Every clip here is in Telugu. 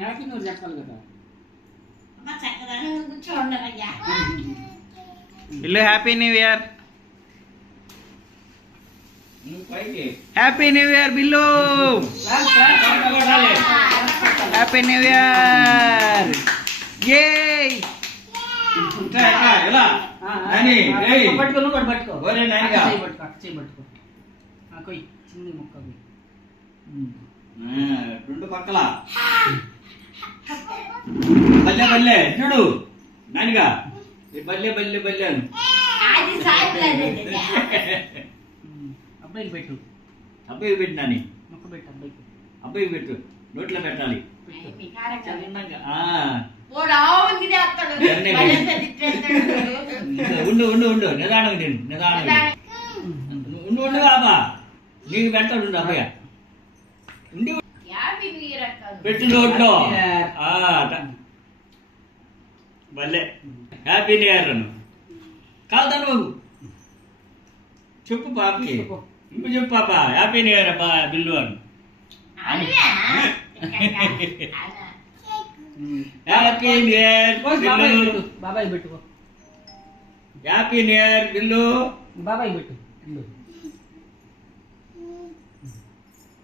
హ్యాపీ న్యూ ఇయర్ చెప్పాలి కదా. Bill happy new year. Happy new year bill. Happy new year. పట్టుకో నువ్వు పట్టుకో పట్టుకో కొయ్యి చిన్న ముక్క రెండు పక్కల బల్లె బల్లె చూడు నానిగా బల్లె బల్లె బల్లె అబ్బాయికి పెట్టు. అబ్బాయికి పెట్టు నాని. ముక్క పెట్టు అబ్బాయికి. అబ్బాయికి పెట్టు నోట్లో పెట్టాలి. ఉండు ఉండు ఉండు నిదానం నేను నిదానం ఉండు ఉండు బాబా నీకు పెడతాడు ఉండు అబ్బాయి ఉండి పెట్టు నోట్లో. భలే హ్యాపీ న్యూ ఇయర్ అను కాదు బాబు చెప్పు పాపకి ఇంకో చెప్పు పాప హ్యాపీ న్యూ ఇయర్ అబ్బా బిల్లు అను. హ్యాపీ న్యూ ఇయర్ బాబాయ్ పెట్టుకో. Happy new year bill. బాబాయ్ పెట్టు.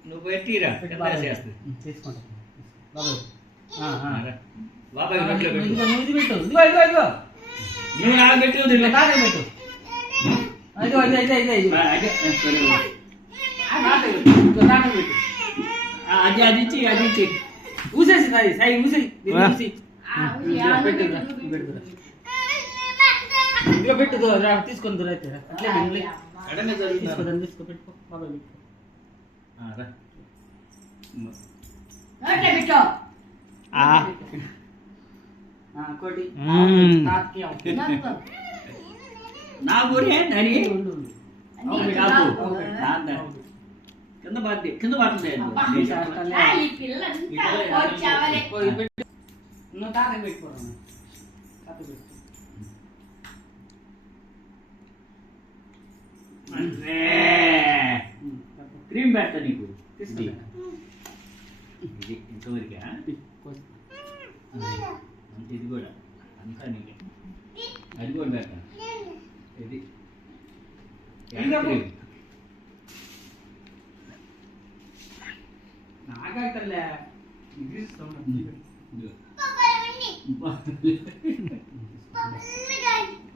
నువ్వు పెట్టిరా తీసుకుంటా బాబాయ్ నోట్లో పెట్టు. నువ్వు ఇది పెట్టు. ఇదిగో ఇదిగో ఇదిగో నువ్వు నాకు పెట్టు తాతయ్య పెట్టు. ఇదిగో ఇదే ఇదే ఇదే ఇదిగో తాతయ్య పెట్టు. అది అది ఇచ్చి అది ఇచ్చి ఊసేసి సాయి సాయి ఊసి ఊసి పెట్టు ఇదిగో పెట్టు తీసుకొని దూరైతే అట్లే తీసుకోదాన్ని తీసుకో పెట్టుకో బాబాయ్ పెట్టుకో. కోటి నా ఊరే అని కింద పడుతుంది కింద పడుతుంది నువ్వు తాతకి పెట్టుకోరా తాత పెట్టు. క్రీమ్ పెడతా నీకు ఇది ఇంతవరకా ఇది కూడా అంతా నీకే అది కూడా పెడతా ఇది నాకైతలే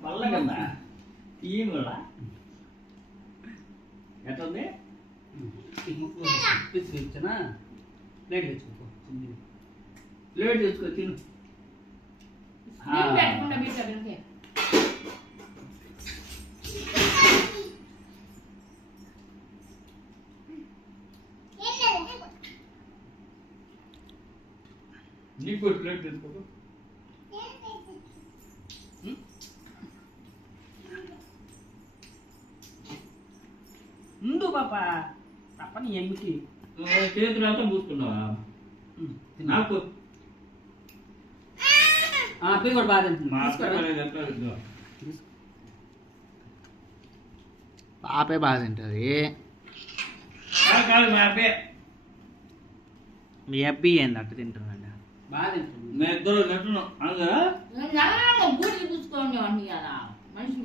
పల్లకన్నా ఏం కూడా ఎట్లుంది ఇచ్చానా ప్లేట్ తెచ్చుకో. ప్లేట్ తెచ్చుకో తిను. నీకు ప్లేట్ తెచ్చుకో. ముందు పాప తప్పని ఎమ్మికి చేతులు అంతా పూసుకున్నావా నాకు అబ్బాయి కూడా బాధ పాపే బాగా తింటుంది. కాదు మా అబ్బే మీ అబ్బి ఏంది అట్ట తింటున్నాడు బాగా తింటుంది. మేము ఇద్దరు తింటున్నాం అందుగా మనిషి